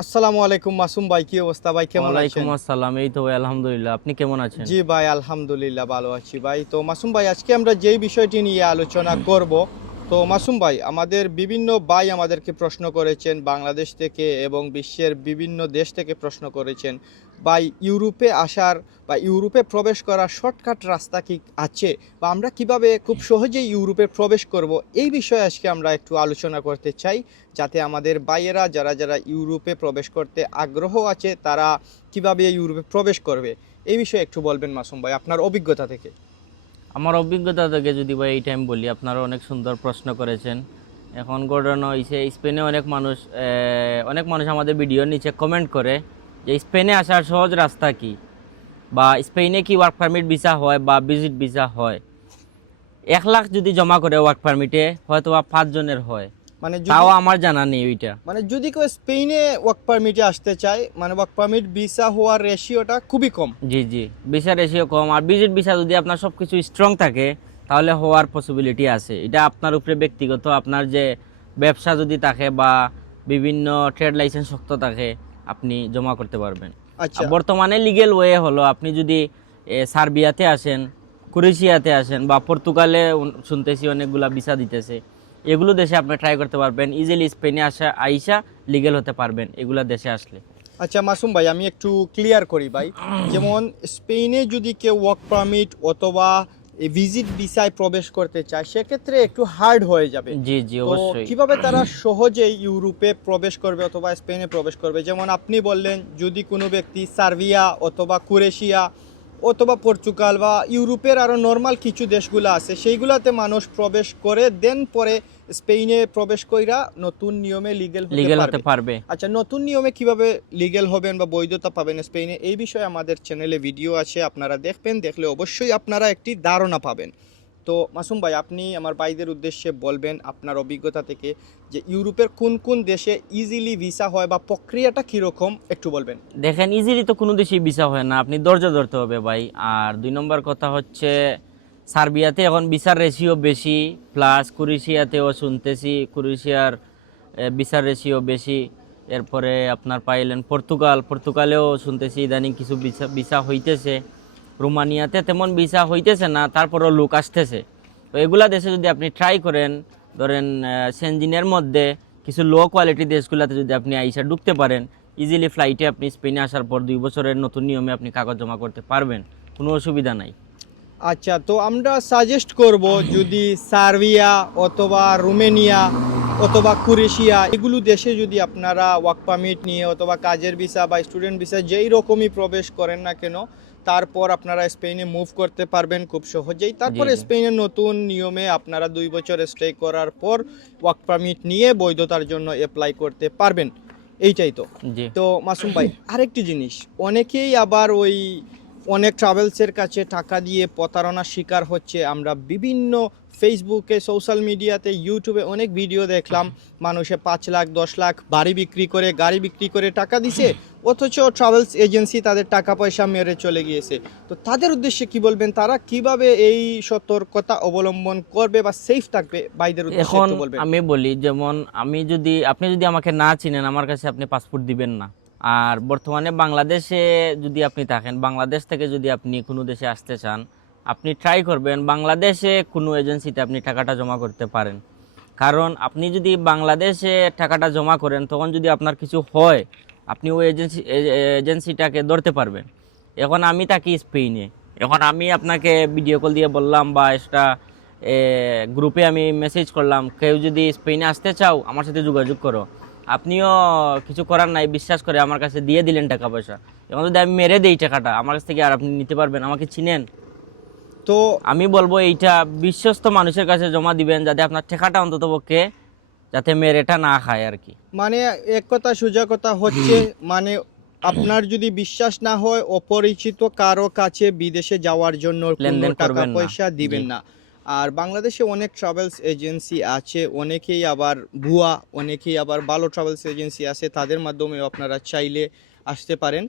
আসসালামু আলাইকুম মাসুম ভাই কি অবস্থা ভাই? কেমন আছেন? আসসালাম। এই তো ভাই আলহামদুলিল্লাহ। আপনি কেমন আছেন? জি ভাই আলহামদুলিল্লাহ ভালো আছি ভাই। তো মাসুম ভাই আজকে আমরা যেই বিষয়টি নিয়ে আলোচনা করব তো মাসুম ভাই, আমাদের বিভিন্ন ভাই আমাদেরকে প্রশ্ন করেছেন, বাংলাদেশ থেকে এবং বিশ্বের বিভিন্ন দেশ থেকে প্রশ্ন করেছেন, ভাই, ইউরোপে আসার বা ইউরোপে প্রবেশ করার শর্টকাট রাস্তা কি আছে? বা আমরা কীভাবে খুব সহজেই ইউরোপে প্রবেশ করব? এই বিষয়ে আজকে আমরা একটু আলোচনা করতে চাই, যাতে আমাদের ভাইয়েরা যারা যারা ইউরোপে প্রবেশ করতে আগ্রহ আছে, তারা কীভাবে ইউরোপে প্রবেশ করবে? এই বিষয়ে একটু বলবেন মাসুম ভাই, আপনার অভিজ্ঞতা থেকে। আমার অভিজ্ঞতা থেকে যদি বা এই টাইম বলি, আপনারা অনেক সুন্দর প্রশ্ন করেছেন। এখন ঘটনা হয়েছে স্পেনে অনেক মানুষ অনেক মানুষ আমাদের ভিডিওর নিচে কমেন্ট করে যে স্পেনে আসার সহজ রাস্তা কি? বা স্পেনে কি ওয়ার্ক পারমিট ভিসা হয় বা ভিজিট ভিসা হয়? এক লাখ যদি জমা করে ওয়ার্ক পারমিটে হয়তো বা পাঁচজনের হয়। মানে তাও আমার জানা নেই ওইটা। মানে যদি কেউ স্পেনে ওয়ার্ক পারমিটে আসতে চায় মানে ওয়ার্ক পারমিট ভিসা হওয়ার রেশিওটা খুবই কম। জি জি ভিসা রেশিও কম। আর ভিজিট ভিসা যদি আপনার সব কিছু স্ট্রং থাকে তাহলে হওয়ার পসিবিলিটি আছে। এটা আপনার উপরে ব্যক্তিগত আপনার যে ব্যবসা যদি থাকে বা বিভিন্ন ট্রেড লাইসেন্স শক্ত থাকে আপনি জমা করতে পারবেন। আচ্ছা। বর্তমানে লিগেল ওয়ে হলো আপনি যদি সার্বিয়াতে আসেন ক্রোয়েশিয়াতে আসেন বা পর্তুগালে শুনতেছি অনেকগুলা ভিসা দিতেছে। এগুলো দেশে আপনি ট্রাই করতে পারবেন। ইজিলি স্পেনে আসা আইসা লিগেল হতে পারবেন এগুলা দেশে আসলে। আচ্ছা মাসুম ভাই আমি একটু ক্লিয়ার করি ভাই। যেমন স্পেনে যদি কেউ ওয়ার্ক পারমিট অথবা ভিজিট ভিসায় প্রবেশ করতে চায় সেক্ষেত্রে একটু হার্ড হয়ে যাবে। জি জি অবশ্যই। কীভাবে তারা সহজে ইউরোপে প্রবেশ করবে অথবা স্পেনে প্রবেশ করবে? যেমন আপনি বললেন যদি কোনো ব্যক্তি সার্বিয়া অথবা কুরেশিয়া অথবা পর্তুগাল বা ইউরোপের আরও নর্মাল কিছু দেশগুলো আছে সেইগুলোতে মানুষ প্রবেশ করে দেন পরে স্পেনে প্রবেশ কইরা নতুন নিয়মে লিগেল লিগেল হতে পারবে। আচ্ছা নতুন নিয়মে কীভাবে লিগেল হবেন বা বৈধতা পাবেন স্পেনে এই বিষয়ে আমাদের চ্যানেলে ভিডিও আছে আপনারা দেখবেন দেখলে অবশ্যই আপনারা একটি ধারণা পাবেন। তো মাসুম ভাই, আপনি আমার ভাইদের উদ্দেশ্যে বলবেন আপনার অভিজ্ঞতা থেকে যে ইউরোপের কোন কোন দেশে ইজিলি ভিসা হয় বা প্রক্রিয়াটা কীরকম, একটু বলবেন। দেখেন ইজিলি তো কোনো দেশেই ভিসা হয় না। আপনি দরজা ধরতে হবে ভাই। আর দুই নম্বর কথা হচ্ছে, সার্বিয়াতে এখন ভিসার রেশিও বেশি প্লাস কুরেশিয়াতেও শুনতেছি, কুরেশিয়ার ভিসার রেশিও বেশি। এরপরে আপনার পাইলেন পর্তুগাল। পর্তুগালেও শুনতেছি ইদানিং কিছু ভিসা ভিসা হইতেছে। রোমানিয়াতে তেমন ভিসা হইতেছে না, তারপরও লোক আসতেছে। তো এগুলা দেশে যদি আপনি ট্রাই করেন, ধরেন সেনজিনের মধ্যে কিছু লো কোয়ালিটি দেশগুলোতে যদি আপনি আইসা ঢুকতে পারেন ইজিলি ফ্লাইটে আপনি স্পেনে আসার পর দুই বছরের নতুন নিয়মে আপনি কাগজ জমা করতে পারবেন, কোনো অসুবিধা নাই। আচ্ছা তো আমরা সাজেস্ট করব যদি সার্বিয়া অথবা রোমেনিয়া অথবা কুরেশিয়া এগুলো দেশে যদি আপনারা ওয়ার্ক পারমিট নিয়ে অথবা কাজের ভিসা বা স্টুডেন্ট ভিসা যেই রকমই প্রবেশ করেন না কেন তারপর আপনারা স্পেনে মুভ করতে পারবেন খুব সহজেই। তারপরে। স্পেনের নতুন নিয়মে আপনারা দুই বছর স্টে করার পর ওয়ার্ক পারমিট নিয়ে বৈধতার জন্য অ্যাপ্লাই করতে পারবেন। এইটাই তো। তো মাসুম ভাই আরেকটি জিনিস অনেকেই আবার ওই অনেক ট্রাভেলসের কাছে টাকা দিয়ে প্রতারণার শিকার হচ্ছে। আমরা বিভিন্ন ফেসবুকে সোশ্যাল মিডিয়াতে ইউটিউবে অনেক ভিডিও দেখলাম। মানুষে পাঁচ লাখ দশ লাখ বাড়ি বিক্রি করে গাড়ি বিক্রি করে টাকা দিছে। অথচ ট্রাভেলস এজেন্সি তাদের টাকা পয়সা মেরে চলে গিয়েছে। তো তাদের উদ্দেশ্যে কি বলবেন তারা? কীভাবে এই সতর্কতা অবলম্বন করবে বা সেফ থাকবে? উদ্দেশ্যে এখন আমি বলি যেমন আমি যদি আপনি যদি আমাকে না চিনেন আমার কাছে আপনি পাসপোর্ট দিবেন না। আর বর্তমানে বাংলাদেশে যদি আপনি থাকেন বাংলাদেশ থেকে যদি আপনি কোনো দেশে আসতে চান আপনি ট্রাই করবেন বাংলাদেশে কোনো এজেন্সিতে আপনি টাকাটা জমা করতে পারেন। কারণ আপনি যদি বাংলাদেশে টাকাটা জমা করেন তখন যদি আপনার কিছু হয় আপনি ওই এজেন্সি এজেন্সিটাকে ধরতে পারবেন। এখন আমি থাকি স্পেনে এখন আমি আপনাকে ভিডিও কল দিয়ে বললাম বা একটা গ্রুপে আমি মেসেজ করলাম কেউ যদি স্পেনে আসতে চাও আমার সাথে যোগাযোগ করো। আপনিও কিছু করার নাই বিশ্বাস করে আমার কাছে দিয়ে দিলেন টাকা পয়সা। এখন যদি আমি মেরে দেই টাকাটা আমার কাছ থেকে আর আপনি নিতে পারবেন আমাকে চিনেন। তো আমি বলব এইটা বিশ্বস্ত মানুষের কাছে জমা দিবেন যাতে আপনার টাকাটা অন্তত পক্ষে যাতে মেরেটা না খায় আর কি। মানে এক কথা সোজা কথা হচ্ছে মানে আপনার যদি বিশ্বাস না হয় অপরিচিত কারও কাছে বিদেশে যাওয়ার জন্য কোনো টাকা পয়সা দিবেন না। আর বাংলাদেশে অনেক ট্রাভেলস এজেন্সি আছে অনেকেই আবার ভুয়া অনেকেই আবার ভালো ট্রাভেলস এজেন্সি আছে তাদের মাধ্যমেও আপনারা চাইলে আসতে পারেন।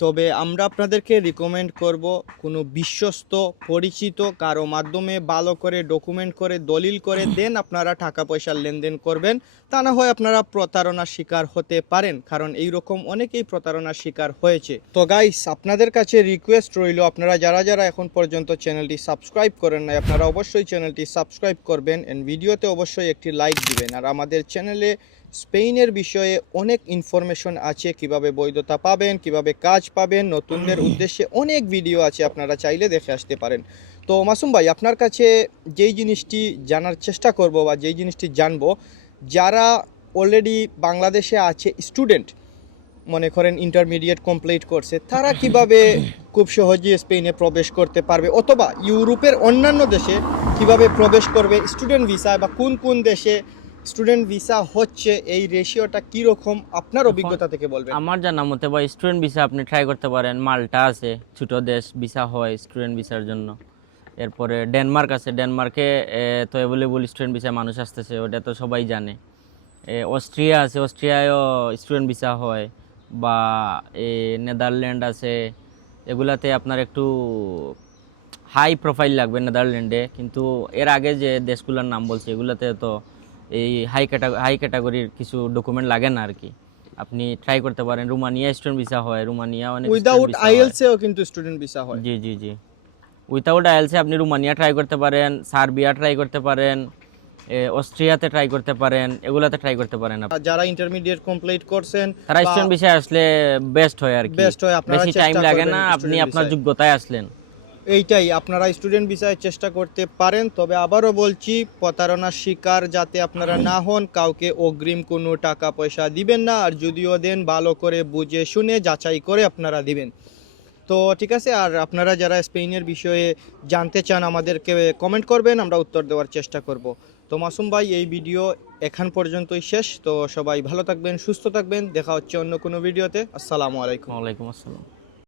তবে আমরা আপনাদেরকে রিকমেন্ড করব কোনো বিশ্বস্ত পরিচিত কারও মাধ্যমে ভালো করে ডকুমেন্ট করে দলিল করে দেন আপনারা টাকা পয়সার লেনদেন করবেন। তা না হয় আপনারা প্রতারণার শিকার হতে পারেন কারণ এই রকম অনেকেই প্রতারণার শিকার হয়েছে। তো গাইস আপনাদের কাছে রিকোয়েস্ট রইল আপনারা যারা যারা এখন পর্যন্ত চ্যানেলটি সাবস্ক্রাইব করেন নাই আপনারা অবশ্যই চ্যানেলটি সাবস্ক্রাইব করবেন এন্ড ভিডিওতে অবশ্যই একটি লাইক দিবেন। আর আমাদের চ্যানেলে স্পেনের বিষয়ে অনেক ইনফরমেশন আছে কীভাবে বৈধতা পাবেন, কীভাবে কাজ পাবেন, নতুনদের উদ্দেশ্যে অনেক ভিডিও আছে, আপনারা চাইলে দেখে আসতে পারেন। তো মাসুম ভাই, আপনার কাছে যেই জিনিসটি জানার চেষ্টা করব বা যেই জিনিসটি জানব, যারা অলরেডি বাংলাদেশে আছে স্টুডেন্ট মনে করেন ইন্টারমিডিয়েট কমপ্লিট করছে তারা কীভাবে খুব সহজেই স্পেনে প্রবেশ করতে পারবে? অথবা ইউরোপের অন্যান্য দেশে কীভাবে প্রবেশ করবে স্টুডেন্ট ভিসা বা কোন কোন দেশে স্টুডেন্ট ভিসা হচ্ছে এই রেশিওটা কীরকম? আপনার অভিজ্ঞতা থেকে বলবেন। আমার জানা মতে বা স্টুডেন্ট ভিসা আপনি ট্রাই করতে পারেন। মাল্টা আছে ছোট দেশ ভিসা হয় স্টুডেন্ট ভিসার জন্য। এরপরে ডেনমার্ক আছে ডেনমার্কে তো অ্যাভেলেবল স্টুডেন্ট ভিসা মানুষ আসতেছে ওটা তো সবাই জানে। অস্ট্রিয়া আছে অস্ট্রিয়ায়ও স্টুডেন্ট ভিসা হয়। বা এ, নেদারল্যান্ড আছে এগুলাতে আপনার একটু হাই প্রোফাইল লাগবে নেদারল্যান্ডে। কিন্তু এর আগে যে দেশগুলোর নাম বলছে এগুলোতে তো এই হাই ক্যাটাগরি হাই ক্যাটাগরির কিছু ডকুমেন্ট লাগে না আর কি আপনি ট্রাই করতে পারেন রুমানিয়া স্টুডেন্ট ভিসা হয় রুমানিয়া অনেক উইদাউট। আইএলসেও কিন্তু স্টুডেন্ট ভিসা হয়। জি জি জি। উইথাউট আইএলসে আপনি রুমানিয়া ট্রাই করতে পারেন সার্বিয়া ট্রাই করতে পারেন অস্ট্রিয়াতে ট্রাই করতে পারেন এগুলাতে ট্রাই করতে পারেন আপনি। যারা ইন্টারমিডিয়েট কমপ্লিট করছেন তারা স্টুডেন্ট ভিসা আসলে বেস্ট হয় আর কি বেস্ট হয় আপনারা বেশি টাইম লাগে না আপনি আপনার যোগ্যতায় আসলেন। এইটাই আপনারা স্টুডেন্ট ভিসায় চেষ্টা করতে পারেন, তবে আবারও বলছি, প্রতারণার শিকার যাতে আপনারা না হন, কাউকে অগ্রিম কোনো টাকা পয়সা দিবেন না, আর যদিও দেন, ভালো করে বুঝে শুনে যাচাই করে আপনারা দিবেন। তো ঠিক আছে, আর আপনারা যারা স্পেনের বিষয়ে জানতে চান, আমাদেরকে কমেন্ট করবেন, আমরা উত্তর দেওয়ার চেষ্টা করব। তো মাসুম ভাই, এই ভিডিও এখান পর্যন্তই শেষ। তো সবাই ভালো থাকবেন, সুস্থ থাকবেন। দেখা হচ্ছে অন্য কোনো ভিডিওতে আসসালামু আলাইকুম। ওয়ালাইকুম আসসালাম।